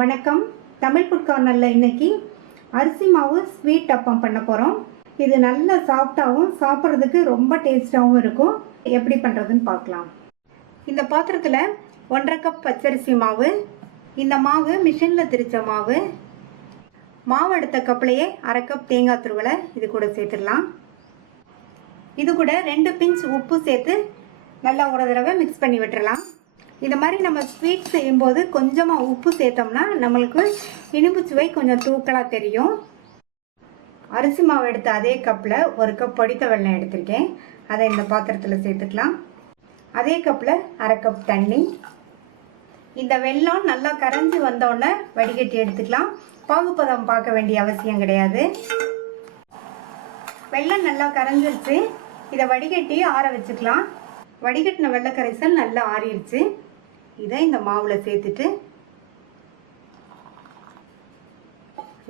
வணக்கம். தமிழ் ஃபுட் கார்னரில் இன்னைக்கு அரிசி மாவு ஸ்வீட் அப்பம் பண்ண போகிறோம். இது நல்ல சாஃப்டாகவும் சாப்பிட்றதுக்கு ரொம்ப டேஸ்டாகவும் இருக்கும். எப்படி பண்ணுறதுன்னு பார்க்கலாம். இந்த பாத்திரத்தில் 1.5 கப் பச்சரிசி மாவு, இந்த மாவு மிஷினில் திரிச்ச மாவு, மாவு எடுத்த கப்லேயே 1/2 கப் தேங்காய் துருவலை இது கூட சேர்த்துடலாம். இது கூட 2 பிஞ்ச் உப்பு சேர்த்து நல்லா ஒரு தடவை மிக்ஸ் பண்ணி விட்டுடலாம். இந்த மாதிரி நம்ம ஸ்வீட் செய்யும்போது கொஞ்சமாக உப்பு சேர்த்தோம்னா நம்மளுக்கு இனிப்பு சுவை கொஞ்சம் தூக்கலாக தெரியும். அரிசி மாவு எடுத்த அதே கப்பில் 1 கப் பொடித்த வெல்லம் எடுத்திருக்கேன். அதை இந்த பாத்திரத்தில் சேர்த்துக்கலாம். அதே கப்பில் 1/2 கப் தண்ணி. இந்த வெல்லம் நல்லா கரைஞ்சி வந்தோடனே வடிகட்டி எடுத்துக்கலாம். பாகுபதம் பார்க்க வேண்டிய அவசியம் கிடையாது. வெல்லம் நல்லா கரைஞ்சிருச்சு. இதை வடிகட்டி ஆற வச்சுக்கலாம். வடிகட்டின வெள்ளை கரைசல் நல்லா ஆறிடுச்சு. இதை இந்த மாவில் சேர்த்துட்டு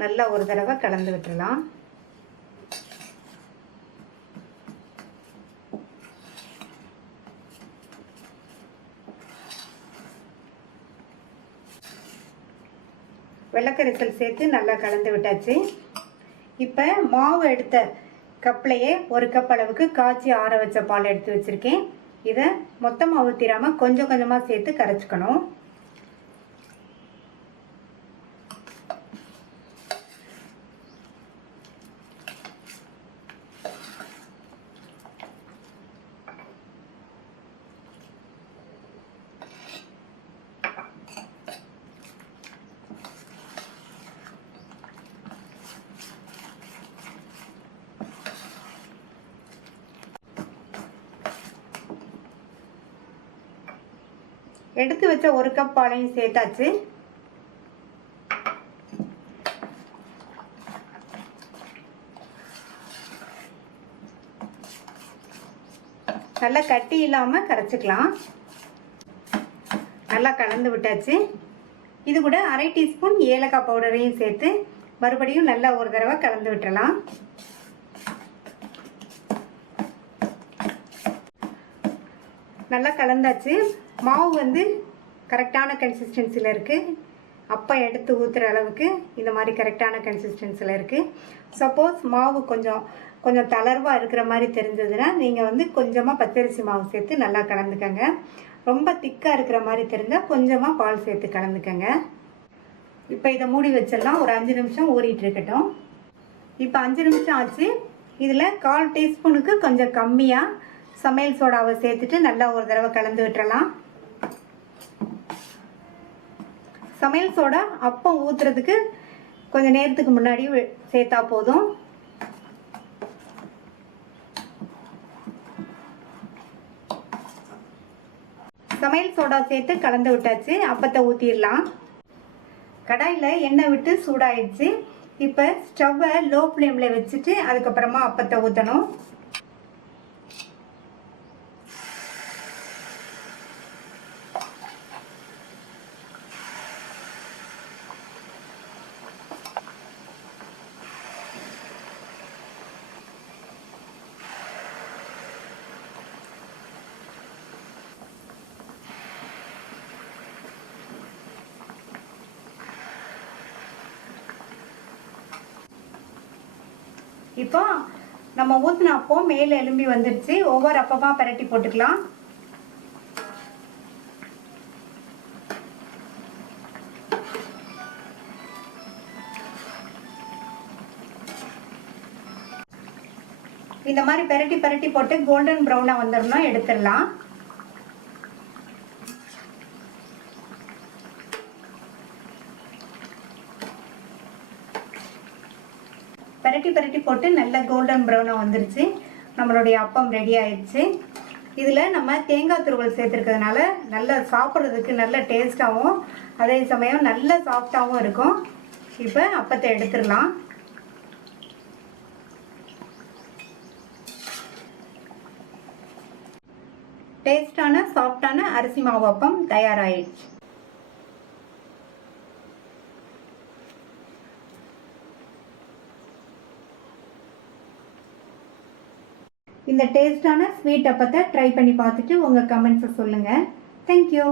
நல்லா ஒரு தடவை கலந்து விட்டுடலாம். வெள்ளைக்கரைசல் சேர்த்து நல்லா கலந்து விட்டாச்சு. இப்போ மாவு எடுத்த கப்லையே 1 கப் அளவுக்கு காய்ச்சி ஆற வச்ச பால் எடுத்து வச்சுருக்கேன். இதை மொத்தமாக ஊற்றிடாமல் கொஞ்சம் கொஞ்சமாக சேர்த்து கரைச்சிக்கணும். எடுத்து வச்ச 1 கப் பாலையும் சேர்த்தாச்சு. நல்லா கட்டி இல்லாம கரைச்சிக்கலாம். நல்லா கலந்து விட்டாச்சு. இது கூட 1/2 டீஸ்பூன் ஏலக்காய் பவுடரையும் சேர்த்து மறுபடியும் நல்லா ஒரு தடவை கலந்து விட்டுறலாம். நல்லா கலந்தாச்சு. மாவு வந்து கரெக்டான கன்சிஸ்டன்சியில் இருக்குது. அப்போ எடுத்து ஊற்றுற அளவுக்கு இந்த மாதிரி கரெக்டான கன்சிஸ்டன்சியில் இருக்குது. சப்போஸ் மாவு கொஞ்சம் தளர்வாக இருக்கிற மாதிரி தெரிஞ்சதுன்னா நீங்கள் வந்து கொஞ்சமாக பச்சரிசி மாவு சேர்த்து நல்லா கலந்துக்கங்க. ரொம்ப திக்காக இருக்கிற மாதிரி தெரிஞ்சால் கொஞ்சமாக பால் சேர்த்து கலந்துக்கங்க. இப்போ இதை மூடி வச்சிடலாம். ஒரு 5 நிமிஷம் ஊறிட்டு இருக்கட்டும். இப்போ 5 நிமிஷம் ஆச்சு. இதில் 1/4 டீஸ்பூனுக்கு கொஞ்சம் கம்மியாக சமையல் சோடாவை சேர்த்துட்டு நல்லா ஒரு தடவை கலந்து விட்டுறலாம். சமையல் சோடா அப்பம் ஊற்றுறதுக்கு கொஞ்சம் நேரத்துக்கு முன்னாடி சேர்த்தா போதும். சமையல் சோடா சேர்த்து கலந்து விட்டாச்சு. அப்பத்தை ஊற்றிடலாம். கடாயில் எண்ணெய் விட்டு சூடாயிடுச்சு. இப்போ ஸ்டவ்வை லோ ஃப்ளேமில் வச்சுட்டு அதுக்கப்புறமா அப்பத்தை ஊற்றணும். இப்போ நம்ம ஊற்றின அப்பம் மேலே எலும்பி வந்துருச்சு. ஒவ்வொரு அப்பமா பரட்டி போட்டுக்கலாம். இந்த மாதிரி பரட்டி போட்டு கோல்டன் ப்ரௌனா வந்துடணும்னா எடுத்துடலாம். பரட்டி போட்டு நல்ல கோல்டன் ப்ரௌனாக வந்துருச்சு. நம்மளுடைய அப்பம் ரெடி ஆயிடுச்சு. இதில் நம்ம தேங்காய் துருவல் சேர்த்துருக்கிறதுனால நல்லா சாப்பிட்றதுக்கு நல்ல டேஸ்ட்டாகவும் அதே சமயம் நல்ல சாஃப்டாகவும் இருக்கும். இப்போ அப்பத்தை எடுத்துடலாம். டேஸ்டான சாஃப்டான அரிசி மாவு அப்பம் தயாராகிடுச்சு. இந்த டேஸ்டான ஸ்வீட் அப்பத்தை ட்ரை பண்ணி பார்த்துட்டு உங்கள் கமெண்ட்ஸை சொல்லுங்கள். தேங்க்யூ.